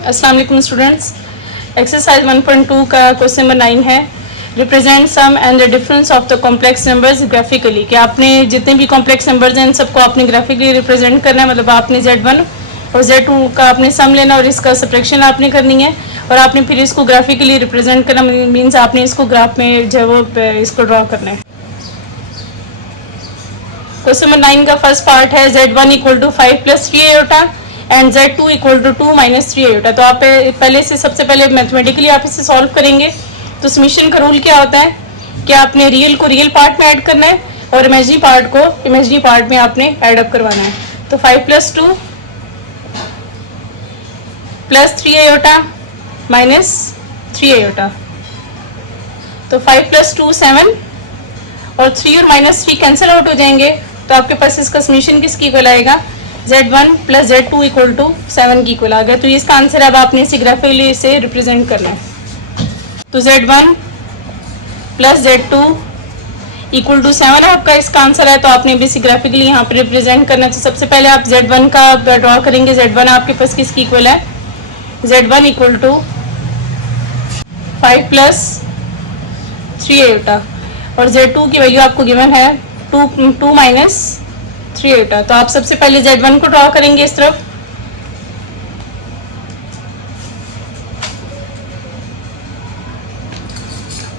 अस्सलाम वालेकुम students. Exercise 1.2 का क्वेश्चन नंबर 9 है, represent sum and the difference of the complex numbers graphically. कि आपने जितने भी कॉम्प्लेक्स नंबर्स हैं इन सबको आपने ग्राफिकली रिप्रेजेंट करना है। मतलब आपने Z1 और Z2 का आपने सम लेना और इसका सब्ट्रैक्शन आपने करनी है और आपने फिर इसको ग्राफिकली रिप्रेजेंट करना, मीन्स आपने इसको ग्राफ में जो है वो इसको ड्रॉ करना है। क्वेश्चन नंबर 9 का फर्स्ट पार्ट है Z1 = 5 + 3 iota and Z2 = 2 - 3 iota. तो आप पहले से सबसे पहले मैथमेटिकली आप इसे सॉल्व करेंगे। तो समीशन का रूल क्या होता है कि आपने रियल को रियल पार्ट में ऐड करना है और इमेजिनरी पार्ट को इमेजिनरी पार्ट में आपने ऐड अप करवाना है। तो 5 + 2 + 3 आयोटा माइनस 3 आयोटा। तो 5 + 2 7 और 3 और -3 कैंसिल आउट हो जाएंगे। तो आपके पास इसका समीशन किसकी इक्वल आएगा, Z1 + Z2 = 7 की इक्वल आ गया। तो इसका आंसर अब आपने इसे ग्राफिकली इसे रिप्रेजेंट करना है। तो Z1 + Z2 = 7 आपका इसका आंसर है। तो आपने भी इसे ग्राफिकली यहाँ पर रिप्रेजेंट करना है। तो सबसे पहले आप Z1 का ड्रॉ करेंगे। Z1 आपके पास किसकी इक्वल है, Z1 = 5 + 3 आयोटा और Z2 की वैल्यू आपको गिवन है 2 - 3 आयोटा। तो आप सबसे पहले Z1 को ड्रॉ करेंगे इस तरफ।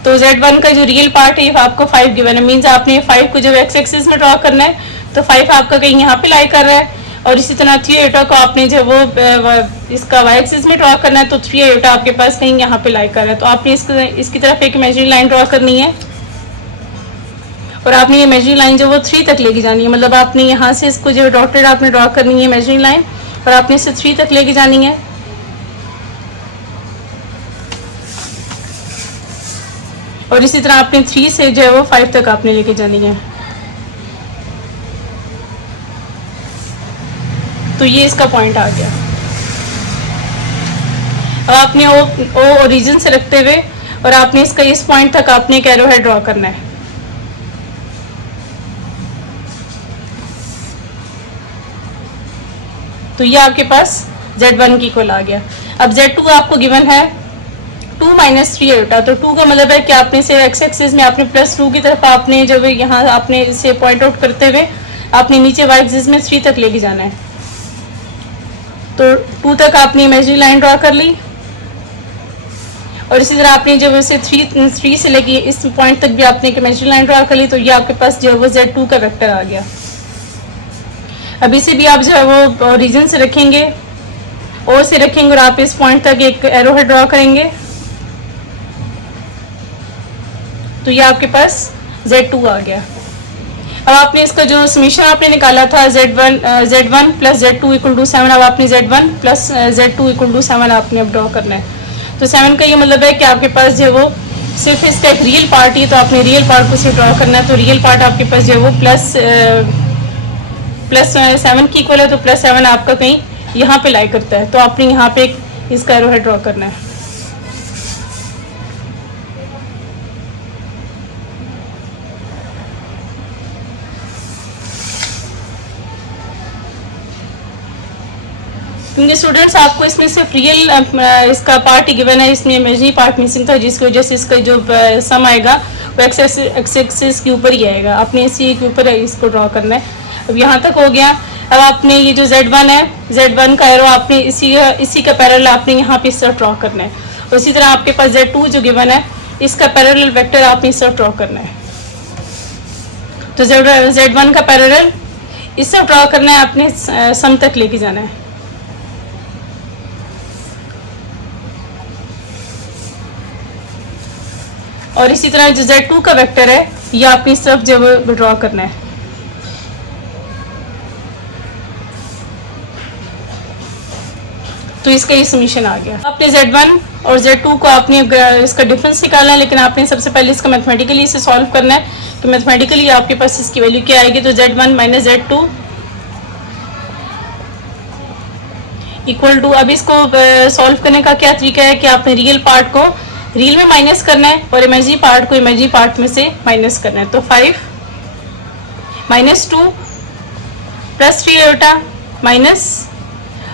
तो Z1 का जो रियल पार्ट है आपको 5 गिवन है, मीन्स आपने 5 को जब एक्स एक्सिस में ड्रॉ करना है तो 5 आपका कहीं यहाँ पे लाई कर रहा है और इसी तरह 3 आयोटा को आपने जो वो इसका वाई एक्सिस में ड्रॉ करना है। तो 3 आयोटा आपके पास कहीं यहाँ पे लाई कर रहा है। तो आपने इसकी तरफ एक इमेजिनरी लाइन ड्रॉ करनी है और आपने ये इमेजिनरी लाइन जो वो 3 तक लेके जानी है। मतलब आपने यहाँ से इसको जो डॉटेड आपने ड्रॉ करनी है इमेजिनरी लाइन और आपने इसे 3 तक लेके जानी है। और इसी तरह आपने 3 से जो है वो 5 तक आपने लेके जानी है। तो ये इसका पॉइंट आ गया। अब आपने ओ ओरिजिन से रखते हुए और आपने इसका इस पॉइंट तक आपने एक एरो हेड ड्रॉ करना है। तो ये आपके पास Z1 की इक्वल आ गया। अब Z2 आपको गिवन है 2 - 3 आयोटा। तो 2 का मतलब है कि आपने इसे एक्स एक्सिस में आपने +2 की तरफ आपने जब यहाँ आपने इसे पॉइंट आउट करते हुए आपने नीचे वाई एक्सिस में 3 तक लेके जाना है। तो 2 तक आपने इमेजिनरी लाइन ड्रॉ कर ली और इसी तरह आपने जब इसे 3 से लेके इस पॉइंट तक भी आपने एक इमेजिनरी लाइन ड्रॉ कर ली। तो ये आपके पास जो है वो Z2 का वेक्टर आ गया। अब इसे भी आप जो है वो ओरिजिन से रखेंगे, ओ से रखेंगे और आप इस पॉइंट तक एक एरो हेड ड्रॉ करेंगे। तो ये आपके पास Z2 आ गया। अब आपने इसका जो समीशन आपने निकाला था Z1 + Z2 = 7, अब आपने Z1 + Z2 = 7 आपने अब ड्रॉ करना है। तो 7 का ये मतलब है कि आपके पास जो वो सिर्फ इसका एक रियल पार्ट ही, तो आपने रियल पार्ट को सिर्फ ड्रॉ करना है। तो रियल पार्ट आपके पास जो वो +7 की इक्वल है। तो +7 आपका कहीं यहाँ पे लाई करता है। तो आपने यहाँ पे एक इसका एरो हेड ड्रॉ करना है। क्योंकि स्टूडेंट्स आपको इसमें सिर्फ रियल इसका पार्ट ही गिवन है, इसमें इमेजिनरी पार्ट मिसिंग था, जिसकी वजह से इसका जो सम आएगा वो एक्स एक्सिस के ऊपर ही आएगा। आपने इसी के ऊपर इसको ड्रॉ करना है। अब यहाँ तक हो गया। अब आपने ये जो Z1 है, Z1 का एरो आपने इसी का पैरेलल आपने यहाँ पे इस तरफ ड्रॉ करना है। और इसी तरह आपके पास Z2 जो गिवन है इसका पैरेलल वेक्टर आपने इस तरफ ड्रॉ करना है। तो Z1 का पैरेलल इस तरफ ड्रॉ करना है, आपने सम तक लेके जाना है। और इसी तरह जो Z2 का वेक्टर है ये आपने इस तरफ जब ड्रॉ करना है। तो इसका ये समीशन आ गया। आपने Z1 और Z2 को आपने इसका डिफरेंस निकालना है, लेकिन आपने सबसे पहले इसका मैथमेटिकली इसे सॉल्व करना है। तो मैथमेटिकली आपके पास इसकी वैल्यू क्या आएगी, तो Z1 - Z2 = अब इसको सॉल्व करने का क्या तरीका है कि आपने रियल पार्ट को रियल में माइनस करना है और इमेजिनरी पार्ट को इमेजिनरी पार्ट में से माइनस करना है। तो 5 - 2 + 3 आयोटा माइनस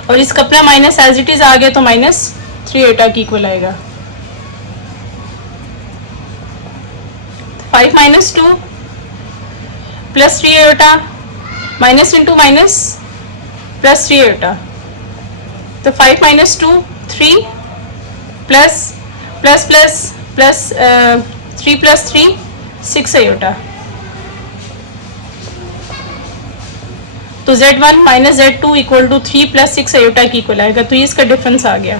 और इसका अपना माइनस एज इट इज आ गया, तो माइनस 3 आयोटा की इक्वल आएगा। 5 minus 2 plus 3 iota, minus into minus plus 3 iota, तो 5 minus 2 3 plus plus plus plus 3 plus 3 6 iota, तो Z1 minus Z2 equal to 3 plus 6 iota की इक्वल आएगा। तो ये इसका डिफरेंस आ गया।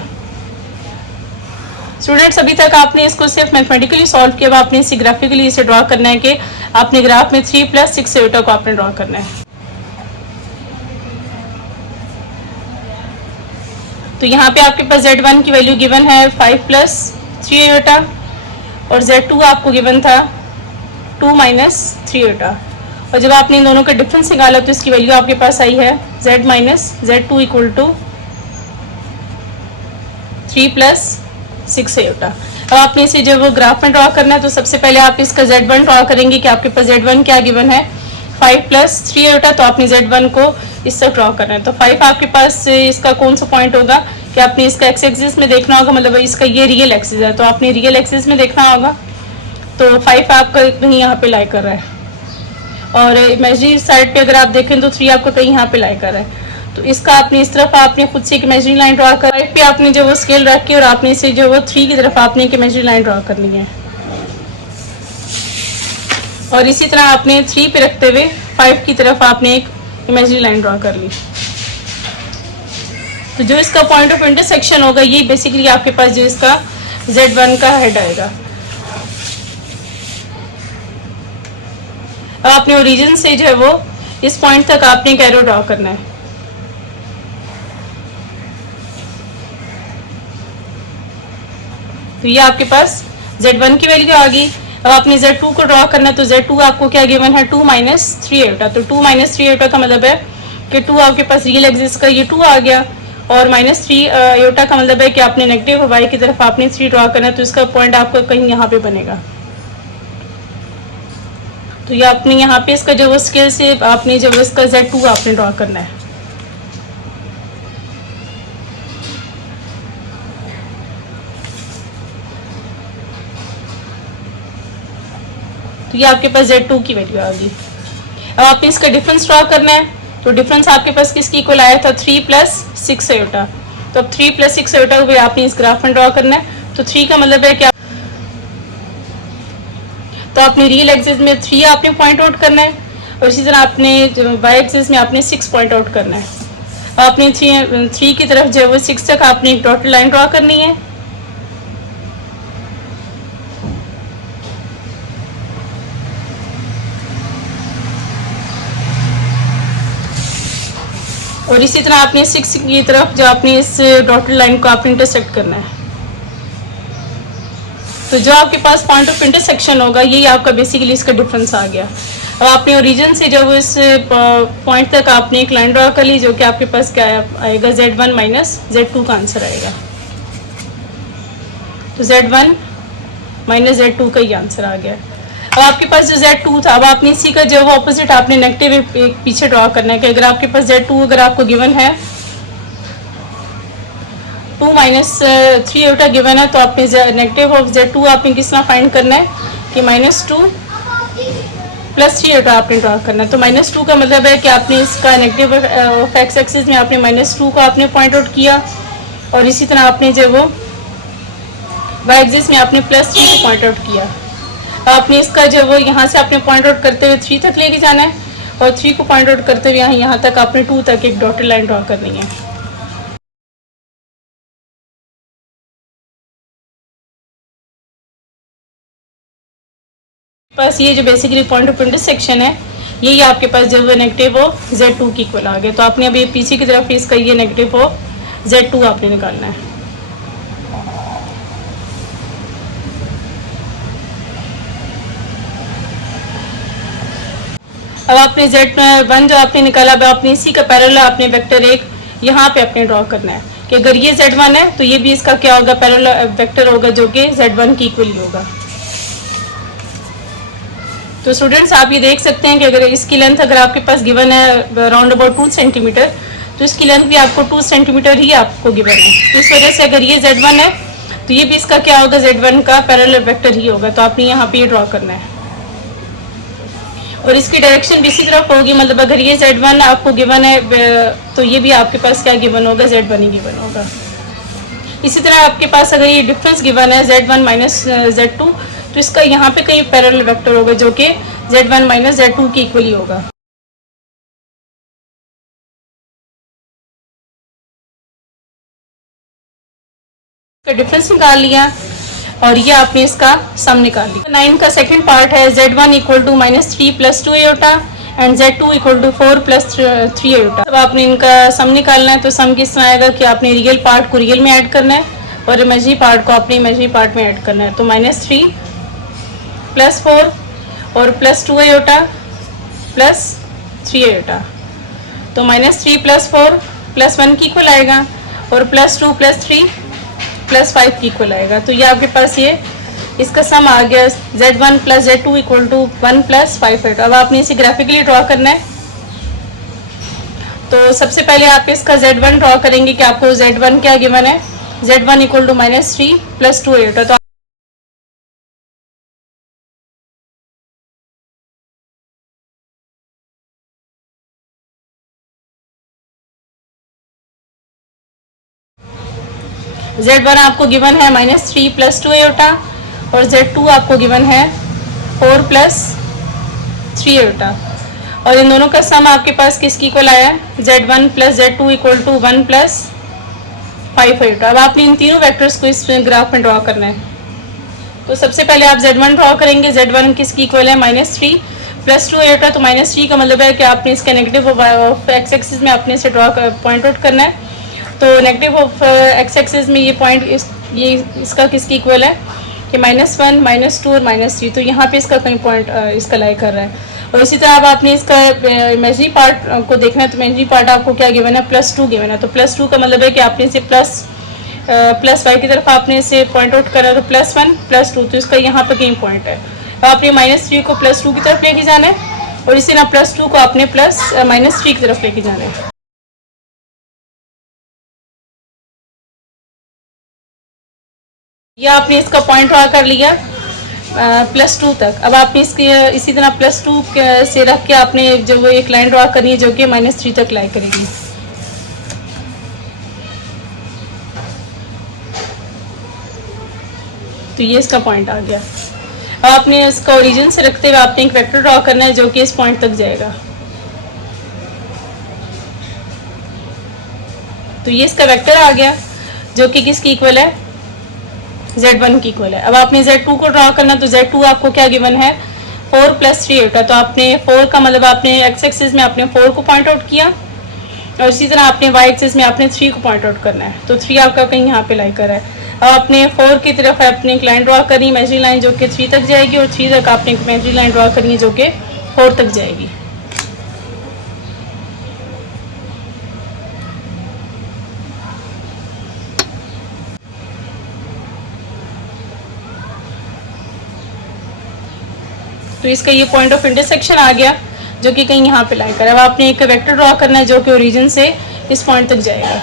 स्टूडेंट्स अभी तक आपने इसको सिर्फ मैथमेटिकली सॉल्व किया, आपने इसे ग्राफिकली इसे ड्रॉ करना है कि आपने ग्राफ में 3 प्लस 6 आयोटा को आपने ड्रॉ करना है। तो यहाँ पे आपके पास Z1 की वैल्यू गिवन है 5 प्लस 3 आयोटा और Z2 आपको गिवन था 2 माइनस 3 आयोटा, और जब आपने इन दोनों का डिफरेंस निकाला तो इसकी वैल्यू आपके पास आई है Z minus Z2 equal to 3 plus 6 iota. अब आपने इसे जब वो ग्राफ में ड्रॉ करना है तो सबसे पहले आप इसका Z1 ड्रॉ करेंगे कि आपके पास Z1 क्या गिवन है 5 प्लस 3 आयोटा, तो आपने Z1 को इस तक ड्रॉ करना है। तो 5 आपके पास इसका कौन सा पॉइंट होगा कि आपने इसका एक्स एक्सिस में देखना होगा, मतलब इसका ये रियल एक्सिस है तो आपने रियल एक्सिस में देखना होगा। तो 5 आपका कहीं यहाँ पे लाई कर रहा है और इमेजिनरी साइड पे अगर आप देखें तो 3 आपका कहीं यहाँ पे लाई कर रहा है। तो इसका आपने इस तरफ आपने खुद से एक इमेजिनरी लाइन ड्रॉ कर 5 पे आपने जो वो स्केल रख के और आपने इसे जो वो 3 की तरफ आपने एक इमेजिनरी लाइन ड्रॉ करनी है, और इसी तरह आपने 3 पे रखते हुए 5 की तरफ आपने एक इमेजिनरी लाइन ड्रॉ कर ली। तो जो इसका पॉइंट ऑफ इंटरसेक्शन होगा ये बेसिकली आपके पास जो इसका Z1 का हेड आएगा। अब आपने ओरिजिन से जो है वो इस पॉइंट तक आपने एक एरो ड्रॉ करना है। तो ये आपके पास Z1 की वैल्यू आ गई। अब आपने Z2 को ड्रॉ करना है, तो Z2 आपको क्या गिवन है 2 माइनस 3 आयोटा, तो 2 माइनस 3 आयोटा का मतलब है कि 2 आपके पास रियल एक्सिस का ये 2 आ गया, और माइनस 3 आयोटा का मतलब है कि आपने नेगेटिव वाई की तरफ आपने 3 ड्रॉ करना है, तो इसका पॉइंट आपको कहीं यहाँ पे बनेगा। तो ये आपने यहाँ पे इसका जो वो स्केल से आपने जो इसका Z2 आपने ड्रॉ करना है। तो ये आपके पास Z2 की वैल्यू आ गई। अब आपने इसका डिफरेंस ड्रॉ करना है, तो डिफरेंस आपके पास किसकी इक्वल आया था 3 प्लस 6 आयोटा, तो अब 3 प्लस 6 आयोटा को आपने इस ग्राफ में ड्रॉ करना है। तो 3 का मतलब है क्या, तो आपने रियल एक्सिस में 3 आपने पॉइंट आउट करना है, और इसी तरह आपने वाई एक्सिस में आपने 6 पॉइंट आउट करना है। आपने 3 की तरफ जो है वो 6 तक आपने एक डॉटेड लाइन ड्रॉ करनी है, और इसी तरह आपने 6 की तरफ जो आपने इस डॉटेड लाइन को आपने इंटरसेक्ट करना है। तो जो आपके पास पॉइंट ऑफ इंटरसेक्शन होगा यही आपका बेसिकली इसका डिफरेंस आ गया। अब आपने ओरिजिन से जब इस पॉइंट तक आपने एक लाइन ड्रॉ कर ली, जो कि आपके पास क्या आएगा Z1 माइनस Z2 का आंसर आएगा। तो Z1 माइनस Z2 का ही आंसर आ गया। अब आपके पास जो Z2 था, अब आपने इसी का जो ऑपोजिट आपने नेगेटिव एक पीछे ड्रॉ करना है कि अगर आपके पास Z2 अगर आपको गिवन है 2 माइनस 3 आयोटा गिवन है, तो आपने नेगेटिव ऑफ Z2 आपने किस तरह फाइंड करना है कि -2 प्लस 3 आयोटा आपने ड्रॉ करना है। तो -2 का मतलब है कि आपने इसका नेगेटिव ऑफ एक्स एक्सिस में आपने -2 को आपने पॉइंट आउट किया, और इसी तरह आपने जो वो वाई एक्सिस में आपने +3 को पॉइंट आउट किया। आपने इसका जो वो यहाँ से आपने पॉइंट आउट करते हुए 3 तक लेके जाना है, और 3 को पॉइंट आउट करते हुए यहाँ तक आपने 2 तक एक डॉटेड लाइन ड्रॉ करनी है। पास ये जो बेसिकली पॉइंट ऑफ इंटरसेक्शन है यही आपके पास जो वो नेगेटिव हो Z2 की इक्वल आ गया। तो आपने अभी पीछे की तरफ इसका ये नेगेटिव हो Z2 आपने निकालना है। अब आपने Z1 जो आपने निकाला, अब आपने इसी का पैरेलल आपने वेक्टर एक यहाँ पे अपने ड्रॉ करना है कि अगर ये Z1 है तो ये भी इसका क्या होगा पैरेलल वेक्टर होगा जो कि Z1 की इक्वल होगा। तो स्टूडेंट्स आप ये देख सकते हैं कि अगर इसकी लेंथ अगर आपके पास गिवन है अराउंड अबाउट 2 सेंटीमीटर, तो इसकी लेंथ भी आपको 2 सेंटीमीटर ही आपको गिवन है। तो इस वजह से अगर ये Z1 है तो ये भी इसका क्या होगा, Z1 का पैरेलल वेक्टर ही होगा। तो आपने यहाँ पे ये ड्रॉ करना है और इसकी डायरेक्शन भी इसी तरफ होगी, मतलब अगर ये Z1 आपको गिवन है तो ये भी आपके पास क्या गिवन होगा, Z1 ही गिवन होगा। इसी तरह आपके पास अगर ये डिफरेंस गिवन है Z1 माइनस Z2 तो इसका यहाँ पे कहीं पैरेलल वेक्टर होगा जो कि Z1 माइनस Z2 के इक्वली होगा। डिफरेंस निकाल लिया और ये आपने इसका सम निकाल लिया। 9 का सेकंड पार्ट है Z1 equal to minus 3 plus 2 iota and Z2 equal to 4 plus 3 iota. अब आपने इनका सम निकालना है। तो सम किस तरह आएगा कि आपने रियल पार्ट को रियल में ऐड करना है और इमेजिनरी पार्ट को अपने इमेजिनरी पार्ट में ऐड करना है। तो माइनस 3 प्लस 4 और प्लस 2 एयोटा प्लस 3 एयोटा। तो माइनस 3 प्लस 4 प्लस 1 की इक्वल आएगा और प्लस 2 प्लस 3 प्लस 5 की इक्वल आएगा। तो ये आपके पास ये इसका सम आ गया Z1 plus Z2 equal to 1 plus 5 है। अब आपने इसे ग्राफिकली ड्रॉ करना है। तो सबसे पहले आप इसका Z1 ड्रॉ करेंगे कि आपको Z1 क्या गिवन है, Z1 equal to minus 3 plus 2 8। तो Z1 आपको गिवन है माइनस 3 प्लस 2 एयोटा और Z2 आपको गिवन है 4 प्लस 3 एयोटा और इन दोनों का सम आपके पास किसकी इक्वल आया है, Z1 plus Z2 equal to 1 plus 5 iota. अब आपने इन तीनों वेक्टर्स को इस ग्राफ में ड्रॉ करना है। तो सबसे पहले आप Z1 ड्रॉ करेंगे। Z1 किसकी इक्वल है, माइनस 3 प्लस 2 एयोटा। तो माइनस 3 का मतलब है कि आपने इसका नेगेटिव ऑफ एक्स एक्सिस में आपने इसे ड्रॉ पॉइंट आउट करना है। तो नेगेटिव ऑफ एक्स एक्सिस में ये पॉइंट ये इसका किसकी इक्वल है कि -1 -2 और -3। तो यहाँ पे इसका कहीं पॉइंट इसका लाई कर रहा है। और इसी तरह अब आपने इसका इमेजिनरी पार्ट को देखना है। तो इमेजिनरी पार्ट आपको क्या गिवन है, +2 गिवन है। तो +2 का मतलब है कि आपने इसे प्लस वाई की तरफ आपने इसे पॉइंट आउट करा। तो +1 +2 तो इसका यहाँ पे कहीं पॉइंट है। तो आपने -3 को +2 की तरफ लेके जाना है और इसी तरह +2 को आपने -3 की तरफ लेके जाना है। या आपने इसका पॉइंट ड्रॉ कर लिया +2 तक। अब आपने इसके इसी तरह +2 से रख के आपने जो वो एक लाइन ड्रॉ करनी है जो कि -3 तक लाई करेगी। तो ये इसका पॉइंट आ गया। अब आपने इसका ओरिजिन से रखते हुए आपने एक वेक्टर ड्रॉ करना है जो कि इस पॉइंट तक जाएगा। तो ये इसका वेक्टर आ गया जो कि किसकी इक्वल है, Z1 की इक्वल है। अब आपने Z2 को ड्रॉ करना। तो Z2 आपको क्या गिवन है, 4 प्लस 3 एटा। तो आपने 4 का मतलब आपने एक्स एक्सिस में आपने 4 को पॉइंट आउट किया और इसी तरह आपने वाई एक्सिस में आपने 3 को पॉइंट आउट करना है। तो 3 आपका कहीं यहाँ पे लाई कर है। अब आपने 4 की तरफ आपने एक लाइन ड्रॉ करनी, इमेजिनरी लाइन जो कि 3 तक जाएगी और 3 तक आपने एक इमेजिनरी लाइन ड्रॉ करनी जो कि 4 तक जाएगी। तो इसका ये पॉइंट ऑफ इंटरसेक्शन आ गया जो कि कहीं यहाँ पे लाई कर। अब आपने एक वेक्टर ड्रॉ करना है जो कि ओरिजिन से इस पॉइंट तक जाएगा।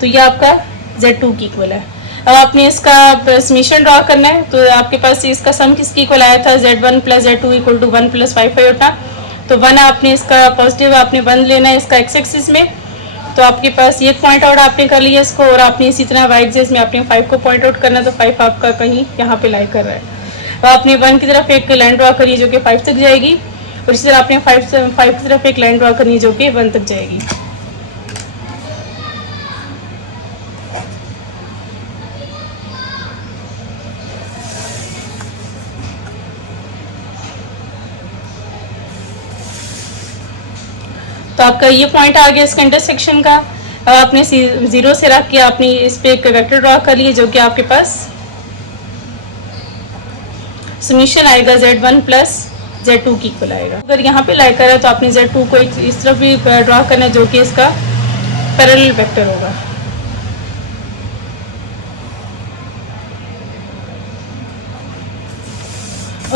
तो ये आपका Z2 की इक्वल है। अब आपने इसका समीशन ड्रॉ करना है। तो आपके पास इसका सम किसकी इक्वल आया था, Z1 plus Z2 equal to 1 plus 5 iota. तो 1 आपने इसका पॉजिटिव आपने 1 लेना है इसका एक्स एक्सिस में। तो आपके पास ये पॉइंट आउट आपने कर लिया इसको और आपने इसी तरह वाई एक्सिस में आपने 5 को पॉइंट आउट करना। तो 5 आपका कहीं यहाँ पे लाई कर रहा है। तो आपने 1 की तरफ एक लाइन ड्रॉ करी जो कि 5 तक जाएगी और इसी तरह आपने 5 की तरफ एक लाइन ड्रॉ करनी जो कि 1 तक जाएगी। तो आपका ये पॉइंट आ गया इसका इंटरसेक्शन का। अब आपने 0 से रख के आपने इस पे एक वेक्टर ड्रॉ कर लिए जो कि आपके पास समीशन आएगा Z1 प्लस Z2 की इक्वल आएगा। अगर यहाँ पे लाई कर है तो आपने Z2 को इस तरफ भी ड्रॉ करना है जो कि इसका पैरेलल वेक्टर होगा।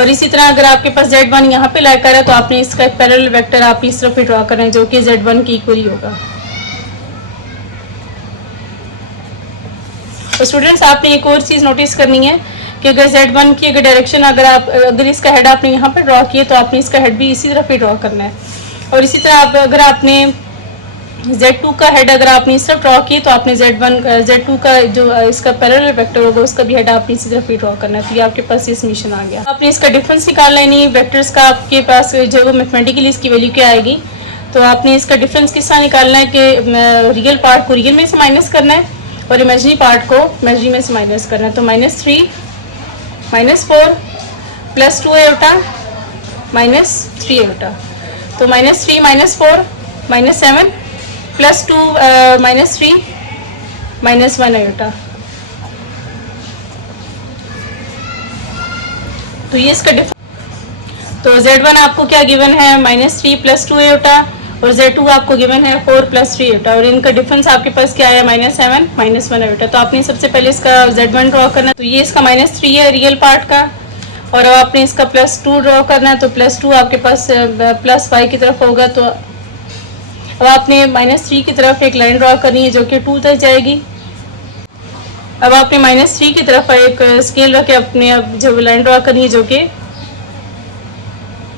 और इसी तरह अगर आपके पास Z1 यहाँ पे लाई कर है तो आपने इसका एक पैरेलल वेक्टर आप इस तरफ ड्रॉ करना है जो कि Z1 की इक्वल ही होगा। तो स्टूडेंट्स आपने एक और चीज़ नोटिस करनी है कि अगर Z1 की अगर डायरेक्शन अगर इसका हेड आपने यहाँ पे ड्रॉ किया तो आपने इसका हेड भी इसी तरफ ही ड्रॉ करना है। और इसी तरह अगर आपने Z2 का हेड अगर आपने इस तरफ ड्रॉ किया तो आपने Z2 का जो इसका पैरेलल वेक्टर होगा उसका भी हेड आपने इसी तरफ ही ड्रॉ करना है। तो ये आपके पास ये समीशन आ गया। आपने इसका डिफरेंस निकालना है, नहीं वेक्टर्स का आपके पास जो मैथमेटिकली इसकी वैल्यू क्या आएगी। तो आपने इसका डिफरेंस किस तरह निकालना है कि रियल पार्ट को रियल में से माइनस करना है और इमेजिनरी पार्ट को इमेजिनरी में से माइनस करना है। तो -3 -4 +2 आयोटा -3 आयोटा। तो -3 -4 -7 +2 -3 -1 आयोटा। तो ये इसका तो Z1 आपको क्या गिवन है -3 +2 आयोटा और Z2 आपको गिवन है 4 +3 आयोटा और इनका डिफरेंस आपके पास क्या है -7 -1 आयोटा। तो आपने सबसे पहले इसका Z1 ड्रॉ करना है। तो ये इसका -3 है रियल पार्ट का और अब आपने इसका +2 ड्रॉ करना है। तो +2 आपके पास +5 की तरफ होगा। तो अब आपने -3 की तरफ एक लाइन ड्रॉ करनी है जो कि 2 तक जाएगी। अब आपने -3 की तरफ एक स्केल रख के अपने अब जो लाइन ड्रॉ करनी है जो कि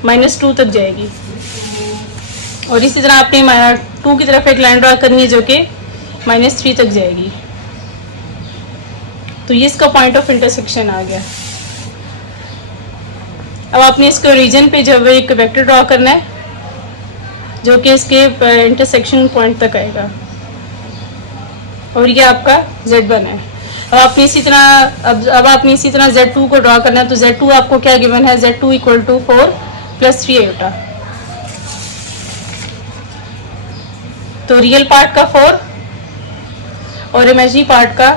-2 तक जाएगी और इसी तरह आपने 2 की तरफ एक लाइन ड्रॉ करनी है जो कि -3 तक जाएगी। तो ये इसका पॉइंट ऑफ इंटरसेक्शन आ गया। अब आपने इसको रीजन पे जो है एक वेक्टर ड्रॉ करना है जो कि इसके इंटरसेक्शन पॉइंट तक आएगा और ये आपका Z1 है। अब आपने इसी तरह अब आपने इसी तरह Z2 को ड्रॉ करना है। तो Z2 आपको क्या गिवन है Z2 = 4 +3 आयोटा। तो रियल पार्ट का 4 और इमेजिनरी पार्ट का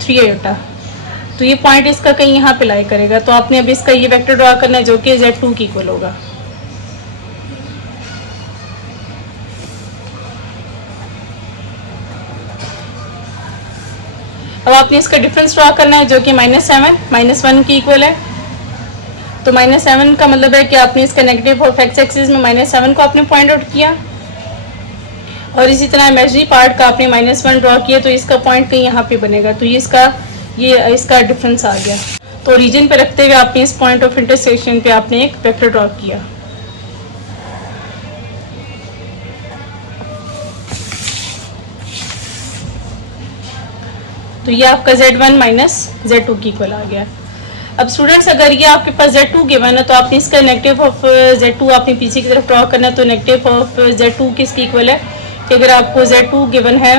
3 आयोटा। तो ये पॉइंट इसका कहीं यहाँ पे लाई करेगा। तो आपने अब इसका ये वेक्टर ड्रॉ करना है जो कि Z2 की इक्वल होगा। अब आपने इसका डिफरेंस ड्रॉ करना है जो कि -7 -1 की इक्वल है। तो -7 का मतलब है कि आपने इसका नेगेटिव ऑफ x एक्सिस में -7 को आपने पॉइंट आउट किया और इसी तरह इमेजिनरी पार्ट का आपने -1 ड्रॉ किया। तो इसका पॉइंट कहीं यहाँ पे बनेगा। तो ये इसका डिफरेंस आ गया। तो रीजन पे रखते हुए आपने इस पॉइंट ऑफ इंटरसेक्शन पे आपने एक वेक्टर ड्रॉ किया। तो ये आपका Z1 - Z2 की इक्वल आ गया। अब स्टूडेंट्स अगर ये आपके पास Z2 गिवन है तो आपने इसका नेगेटिव ऑफ Z2 आपने पीछे की तरफ ड्रॉ करना है। तो नेगेटिव ऑफ Z2 किसकी इक्वल है कि अगर आपको Z2 गिवन है।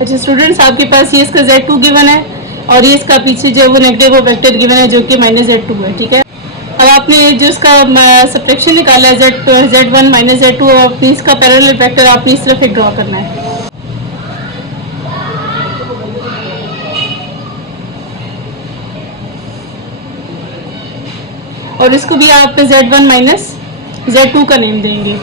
अच्छा स्टूडेंट्स आपके पास ये इसका Z2 गिवन है और ये इसका पीछे जो वो नेगेटिव ऑफ वेक्टर गिवन है जो कि -Z2 है। ठीक है। अब आपने जो इसका सब्ट्रैक्शन निकाला है Z1 - Z2 आपने इसका पैरेलल वेक्टर आपने इस तरफ एक ड्रॉ करना है। और इसको भी आप Z1 - Z2 का नेम देंगे।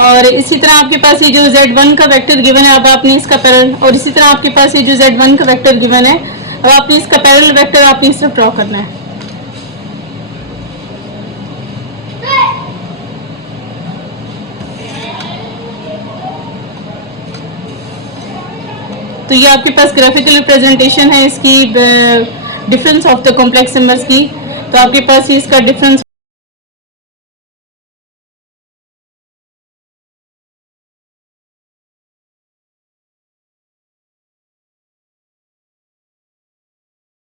और इसी तरह आपके पास ये जो Z1 का वेक्टर गिवन है अब आपने इसका पैरेलल और इसी तरह आपके पास ये जो Z1 का वेक्टर गिवन है अब आपने इसका पैरेलल वेक्टर आपने इस तरफ ड्रॉ करना है। तो ये आपके पास ग्राफिकल रिप्रेजेंटेशन है इसकी difference of the complex numbers की। तो आपके पास इसका डिफरेंस